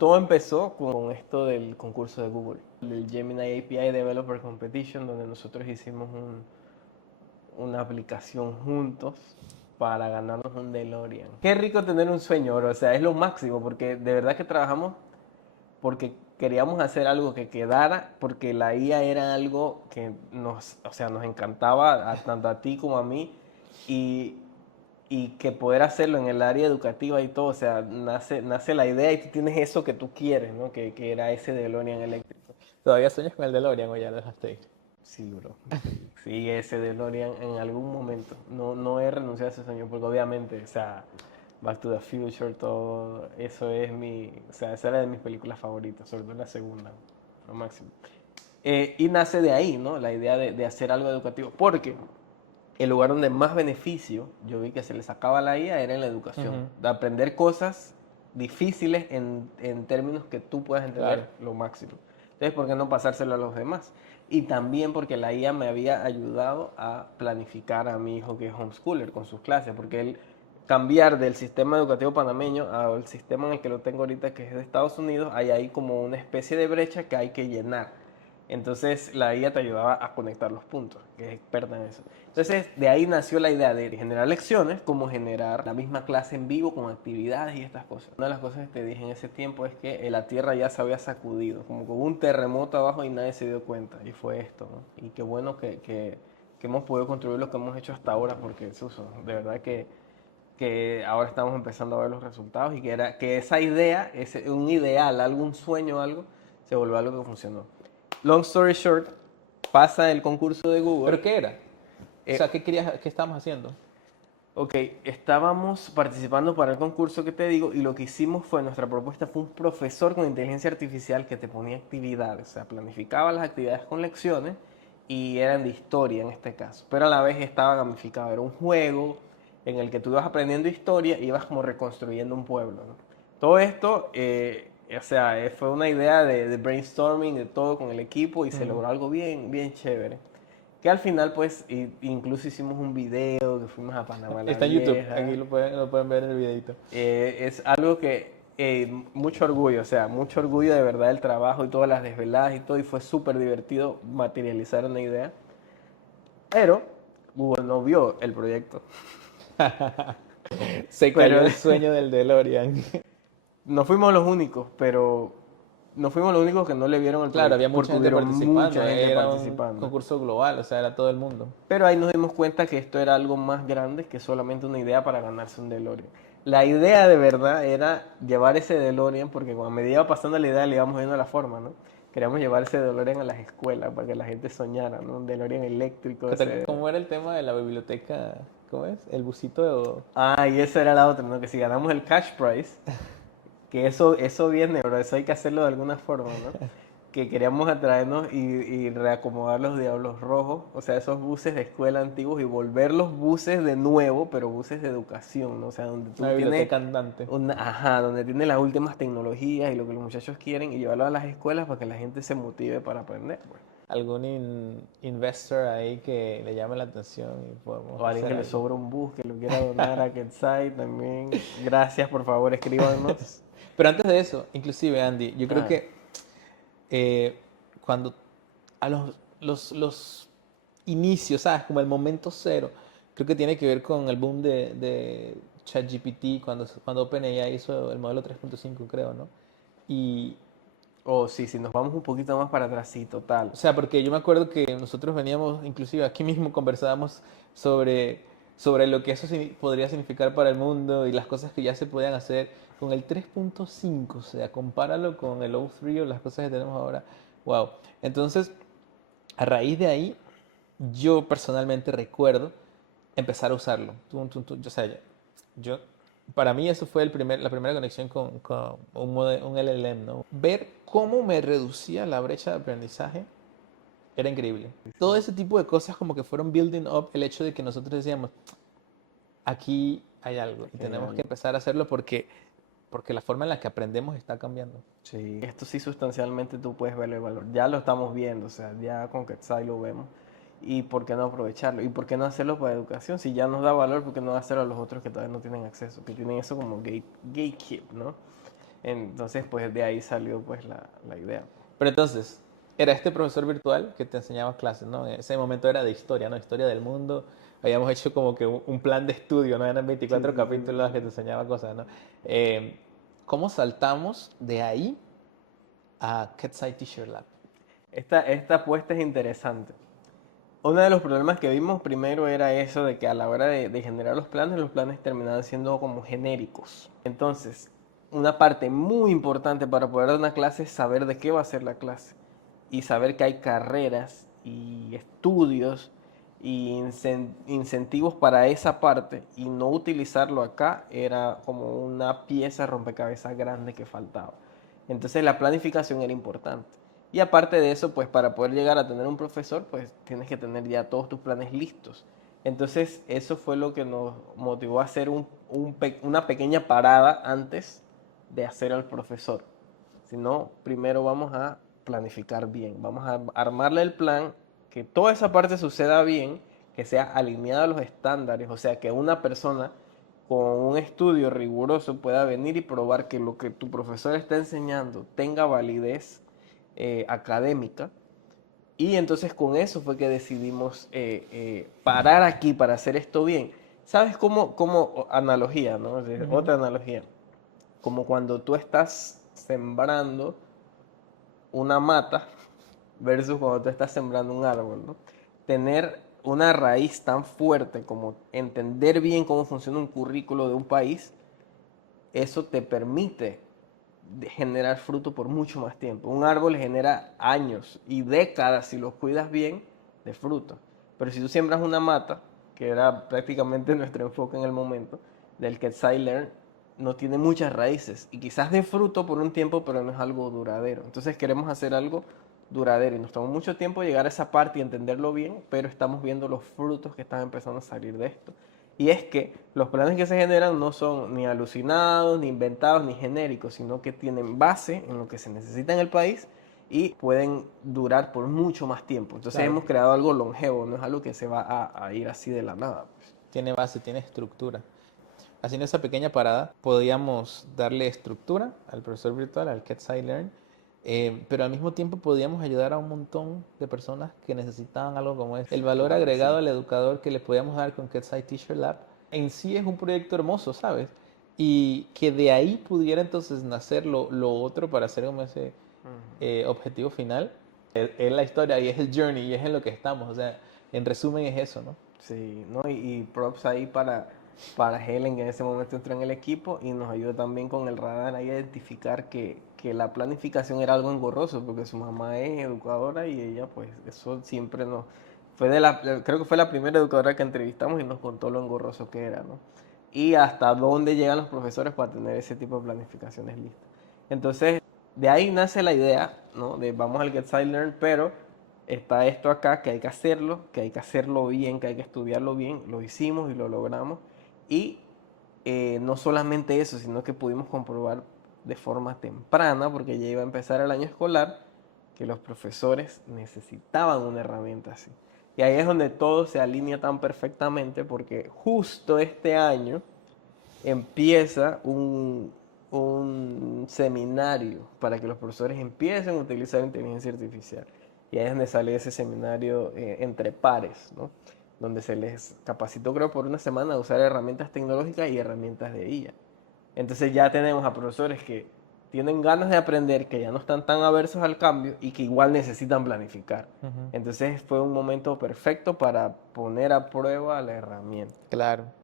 todo empezó con esto del concurso de Google, el Gemini API Developer Competition, donde nosotros hicimos una aplicación juntos para ganarnos un DeLorean. Qué rico tener un sueño, bro. O sea, es lo máximo, porque de verdad que trabajamos porque queríamos hacer algo que quedara, porque la IA era algo que o sea, nos encantaba tanto a ti como a mí, y, y que poder hacerlo en el área educativa y todo, o sea, nace la idea y tú tienes eso que tú quieres, ¿no? Que era ese DeLorean eléctrico. ¿Todavía sueñas con el DeLorean o ya lo dejaste ahí? Sí, bro. Sí, ese DeLorean en algún momento. No he renunciado a ese sueño porque obviamente, o sea, Back to the Future, todo eso es o sea, esa era de mis películas favoritas, sobre todo la segunda, lo máximo. Y nace de ahí, ¿no? La idea de hacer algo educativo, porque el lugar donde más beneficio yo vi que se le sacaba a la IA era en la educación, Ujú, de aprender cosas difíciles en términos que tú puedas entender claro. lo máximo. Entonces, ¿por qué no pasárselo a los demás? Y también porque la IA me había ayudado a planificar a mi hijo que es homeschooler con sus clases, porque él cambiar del sistema educativo panameño al sistema en el que lo tengo ahorita, que es de Estados Unidos, hay ahí como una especie de brecha que hay que llenar. Entonces la IA te ayudaba a conectar los puntos, que es experta en eso. Entonces de ahí nació la idea de generar lecciones, como generar la misma clase en vivo con actividades y estas cosas. Una de las cosas que te dije en ese tiempo es que la Tierra ya se había sacudido, como con un terremoto abajo y nadie se dio cuenta. Y fue esto, ¿no? Y qué bueno que hemos podido construir lo que hemos hecho hasta ahora, porque Suso, de verdad que ahora estamos empezando a ver los resultados y que esa idea, un ideal, algún sueño, algo, se volvió algo que funcionó. Long story short, pasa el concurso de Google. ¿Pero qué era? O Eh, sea, qué estábamos haciendo? ok, estábamos participando para el concurso que te digo y lo que hicimos fue, nuestra propuesta fue un profesor con inteligencia artificial que te ponía actividades, o sea, planificaba las actividades con lecciones y eran de historia en este caso, pero a la vez estaba gamificado, era un juego en el que tú ibas aprendiendo historia y ibas como reconstruyendo un pueblo, ¿no? Todo esto, o sea, fue una idea de brainstorming de todo con el equipo y se Ujú. logró algo bien, bien chévere. Que al final, pues, incluso hicimos un video que fuimos a Panamá la Está en YouTube, aquí Vieja. lo pueden ver en el videito. Es algo que, mucho orgullo, o sea, mucho orgullo de verdad del trabajo y todas las desveladas y todo, y fue súper divertido materializar una idea. Pero Google no vio el proyecto. Se cayó Pero el sueño del DeLorean. no fuimos los únicos, pero no fuimos los únicos que no le vieron el Claro, había proyecto, mucha porque gente hubieron participando, mucha gente era un participando. concurso global, o sea, era todo el mundo. Pero ahí nos dimos cuenta que esto era algo más grande que solamente una idea para ganarse un DeLorean. La idea de verdad era llevar ese DeLorean, porque a medida iba pasando la idea le íbamos viendo la forma, ¿no? Queríamos llevar ese DeLorean a las escuelas para que la gente soñara, ¿no? Un DeLorean eléctrico. ¿Cómo era el tema de la biblioteca? ¿Cómo es? El busito. Ah, y esa era la otra, ¿no? Que si ganamos el cash prize, que eso viene, pero eso hay que hacerlo de alguna forma, ¿no? Que queríamos atraernos y reacomodar los Diablos Rojos, o sea, esos buses de escuela antiguos y volver los buses de nuevo, pero buses de educación, ¿no? O sea, donde Una tú tienes biblioteca andante. ajá, donde tienes las últimas tecnologías y lo que los muchachos quieren y llevarlo a las escuelas para que la gente se motive para aprender, pues. Algún investor ahí que le llame la atención y podemos O alguien hacer que le algo. sobra un bus, que lo quiera donar a Quetzal también. Gracias, por favor, escríbanos. Pero antes de eso, inclusive Andy, yo creo Ah, que cuando a los inicios, ¿sabes? Como el momento cero, creo que tiene que ver con el boom de ChatGPT cuando OpenAI hizo el modelo 3.5, creo, ¿no? Y, o sí, si nos vamos un poquito más para atrás, sí, total. o sea, porque yo me acuerdo que nosotros veníamos, inclusive aquí mismo conversábamos sobre lo que eso podría significar para el mundo y las cosas que ya se podían hacer con el 3.5, o sea, compáralo con el O3 o las cosas que tenemos ahora. Wow. Entonces, a raíz de ahí, yo personalmente recuerdo empezar a usarlo. O sea, yo- para mí eso fue la primera conexión con un LLM, ¿no? Ver cómo me reducía la brecha de aprendizaje era increíble. Todo ese tipo de cosas como que fueron building up el hecho de que nosotros decíamos, aquí hay algo y Aquí hay tenemos que algo. empezar a hacerlo porque la forma en la que aprendemos está cambiando. Sí, esto sí sustancialmente tú puedes verle el valor. Ya lo estamos viendo, o sea, ya con Quetzal lo vemos. ¿Y por qué no aprovecharlo? ¿Y por qué no hacerlo para educación? Si ya nos da valor, ¿por qué no hacerlo a los otros que todavía no tienen acceso? Que tienen eso como gatekeep, ¿no? Entonces, pues de ahí salió pues la idea. Pero entonces, era este profesor virtual que te enseñaba clases, ¿no? En ese momento era de historia, ¿no? Historia del mundo. Habíamos hecho como que un plan de estudio, ¿no? Eran Sí, 24 sí, sí, sí, capítulos que te sí. enseñaba cosas, ¿no? Eh, ¿Cómo saltamos de ahí a Ketsai Teacher Lab? Esta apuesta es interesante. Uno de los problemas que vimos primero era eso de que a la hora de generar los planes terminaban siendo como genéricos. Entonces, una parte muy importante para poder dar una clase es saber de qué va a ser la clase y saber que hay carreras y estudios y incentivos para esa parte y no utilizarlo acá era como una pieza rompecabezas grande que faltaba. Entonces la planificación era importante. Y aparte de eso, pues para poder llegar a tener un profesor, pues tienes que tener ya todos tus planes listos. Entonces eso fue lo que nos motivó a hacer una pequeña parada antes de hacer al profesor. Sino, primero vamos a planificar bien, vamos a armarle el plan, que toda esa parte suceda bien, que sea alineada a los estándares, o sea, que una persona con un estudio riguroso pueda venir y probar que lo que tu profesor está enseñando tenga validez académica. Y entonces con eso fue que decidimos parar aquí para hacer esto bien. ¿Sabes cómo analogía, ¿no? Ujú. Otra analogía. Como cuando tú estás sembrando una mata versus cuando tú estás sembrando un árbol, ¿no? Tener una raíz tan fuerte como entender bien cómo funciona un currículo de un país, eso te permite generar fruto por mucho más tiempo. Un árbol genera años y décadas, si lo cuidas bien, de fruto. Pero si tú siembras una mata, que era prácticamente nuestro enfoque en el momento, del Quetzal Learn, no tiene muchas raíces y quizás de fruto por un tiempo, pero no es algo duradero. Entonces queremos hacer algo duradero y nos tomó mucho tiempo llegar a esa parte y entenderlo bien, pero estamos viendo los frutos que están empezando a salir de esto. Y es que los planes que se generan no son ni alucinados, ni inventados, ni genéricos, sino que tienen base en lo que se necesita en el país y pueden durar por mucho más tiempo. Entonces Claro, hemos creado algo longevo, no es algo que se va a ir así de la nada, pues. tiene base, tiene estructura. Haciendo esa pequeña parada, podíamos darle estructura al profesor virtual, al Ketsai Learn, pero al mismo tiempo podíamos ayudar a un montón de personas que necesitaban algo como este. El valor Claro, agregado sí. al educador que le podíamos dar con Ketsai Teacher Lab en sí es un proyecto hermoso, ¿sabes? Y que de ahí pudiera entonces nacer lo otro para hacer como ese Ujú. objetivo final. Es la historia y es el journey y es en lo que estamos. O sea, en resumen es eso, ¿no? Sí, ¿no? Y props ahí para Helen, que en ese momento entró en el equipo y nos ayudó también con el radar a identificar que la planificación era algo engorroso, porque su mamá es educadora y ella, pues, eso siempre nos... creo que fue la primera educadora que entrevistamos y nos contó lo engorroso que era, ¿no? Y hasta dónde llegan los profesores para tener ese tipo de planificaciones listas. Entonces, de ahí nace la idea, ¿no? De vamos al Get Side Learn, pero está esto acá, que hay que hay que hacerlo bien, que hay que estudiarlo bien. Lo hicimos y lo logramos. Y no solamente eso, sino que pudimos comprobar de forma temprana, porque ya iba a empezar el año escolar, que los profesores necesitaban una herramienta así. Y ahí es donde todo se alinea tan perfectamente, porque justo este año empieza un seminario para que los profesores empiecen a utilizar inteligencia artificial. Y ahí es donde sale ese seminario entre pares, ¿no? Donde se les capacitó, creo, por una semana a usar herramientas tecnológicas y herramientas de IA. Entonces ya tenemos a profesores que tienen ganas de aprender, que ya no están tan aversos al cambio y que igual necesitan planificar. Ujú. Entonces fue un momento perfecto para poner a prueba la herramienta. Claro.